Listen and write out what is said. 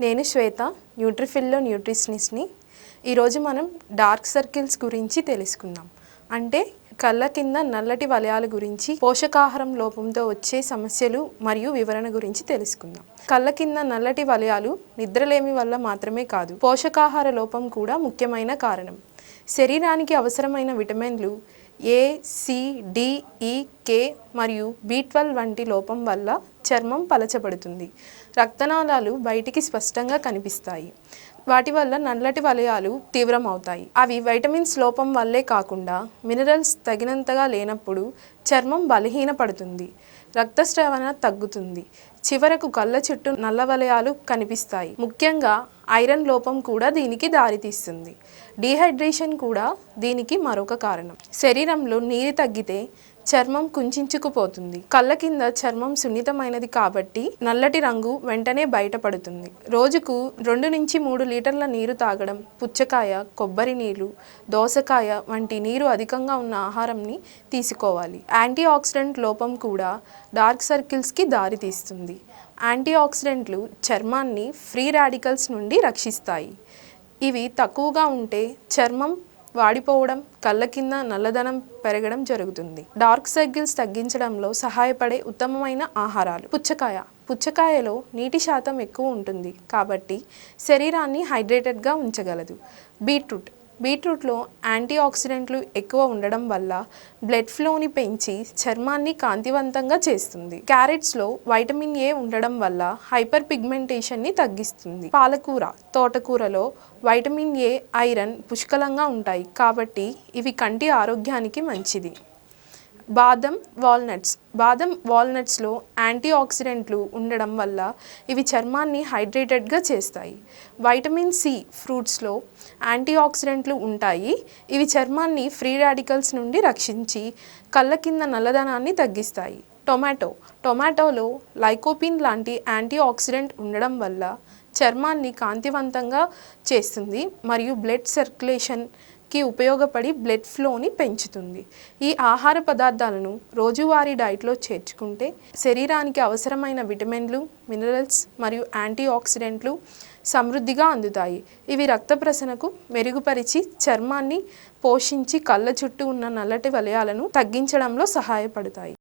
నేను శ్వేత, న్యూట్రిఫిల్లో న్యూట్రిషనిస్ట్ని. ఈరోజు మనం డార్క్ సర్కిల్స్ గురించి తెలుసుకుందాం. అంటే కళ్ళ కింద నల్లటి వలయాల గురించి, పోషకాహారం లోపంతో వచ్చే సమస్యలు మరియు వివరణ గురించి తెలుసుకుందాం. కళ్ళ కింద నల్లటి వలయాలు నిద్రలేమి వల్ల మాత్రమే కాదు, పోషకాహార లోపం కూడా ముఖ్యమైన కారణం. శరీరానికి అవసరమైన విటమిన్లు ఏ, సి, డి, ఈ, కే మరియు బి12 వంటి లోపం వల్ల చర్మం పలచబడుతుంది. రక్తనాళాలు బయటికి స్పష్టంగా కనిపిస్తాయి. వాటి వల్ల నల్లటి వలయాలు తీవ్రమవుతాయి. అవి వైటమిన్స్ లోపం వల్లే కాకుండా మినరల్స్ తగినంతగా లేనప్పుడు చర్మం బలహీనపడుతుంది, రక్తస్రవణ తగ్గుతుంది. చివరకు కళ్ళ చుట్టూ నల్ల వలయాలు కనిపిస్తాయి. ముఖ్యంగా ఐరన్ లోపం కూడా దీనికి దారితీస్తుంది. డీహైడ్రేషన్ కూడా దీనికి మరొక కారణం. శరీరంలో నీరు తగ్గితే చర్మం కుంచుకుపోతుంది. కళ్ళ కింద చర్మం సున్నితమైనది కాబట్టి నల్లటి రంగు వెంటనే బయటపడుతుంది. రోజుకు 2 నుంచి 3 లీటర్ల నీరు తాగడం, పుచ్చకాయ, కొబ్బరి నీళ్లు, దోసకాయ వంటి నీరు అధికంగా ఉన్న ఆహారంని తీసుకోవాలి. యాంటీ ఆక్సిడెంట్ లోపం కూడా డార్క్ సర్కిల్స్కి దారితీస్తుంది. యాంటీ ఆక్సిడెంట్లు చర్మాన్ని ఫ్రీ రాడికల్స్ నుండి రక్షిస్తాయి. ఇవి తక్కువగా ఉంటే చర్మం వాడిపోవడం, కళ్ళ కింద నల్లదనం పెరగడం జరుగుతుంది. డార్క్ సర్కిల్స్ తగ్గించడంలో సహాయపడే ఉత్తమమైన ఆహారాలు. పుచ్చకాయలో నీటి శాతం ఎక్కువ ఉంటుంది కాబట్టి శరీరాన్ని హైడ్రేటెడ్గా ఉంచగలదు. బీట్రూట్లో యాంటీ ఆక్సిడెంట్లు ఎక్కువ ఉండడం వల్ల బ్లడ్ ఫ్లోని పెంచి చర్మాన్ని కాంతివంతంగా చేస్తుంది. క్యారెట్స్లో వైటమిన్ ఏ ఉండడం వల్ల హైపర్ పిగ్మెంటేషన్ని తగ్గిస్తుంది. పాలకూర, తోటకూరలో వైటమిన్ ఏ, ఐరన్ పుష్కలంగా ఉంటాయి కాబట్టి ఇవి కంటి ఆరోగ్యానికి మంచిది. బాదం వాల్నట్స్లో యాంటీ ఆక్సిడెంట్లు ఉండడం వల్ల ఇవి చర్మాన్ని హైడ్రేటెడ్గా చేస్తాయి. వైటమిన్ సి ఫ్రూట్స్లో యాంటీ ఆక్సిడెంట్లు ఉంటాయి. ఇవి చర్మాన్ని ఫ్రీ రాడికల్స్ నుండి రక్షించి కళ్ళ కింద నల్లదనాన్ని తగ్గిస్తాయి. టొమాటోలో లైకోపిన్ లాంటి యాంటీ ఆక్సిడెంట్ ఉండడం వల్ల చర్మాన్ని కాంతివంతంగా చేస్తుంది మరియు బ్లడ్ సర్క్యులేషన్కి ఉపయోగపడి బ్లడ్ ఫ్లోని పెంచుతుంది. ఈ ఆహార పదార్థాలను రోజువారీ డైట్లో చేర్చుకుంటే శరీరానికి అవసరమైన విటమిన్లు, మినరల్స్ మరియు యాంటీ ఆక్సిడెంట్లు సమృద్ధిగా అందుతాయి. ఇవి రక్త ప్రసరణకు మెరుగుపరిచి చర్మాన్ని పోషించి కళ్ళ చుట్టూ ఉన్న నల్లటి వలయాలను తగ్గించడంలో సహాయపడతాయి.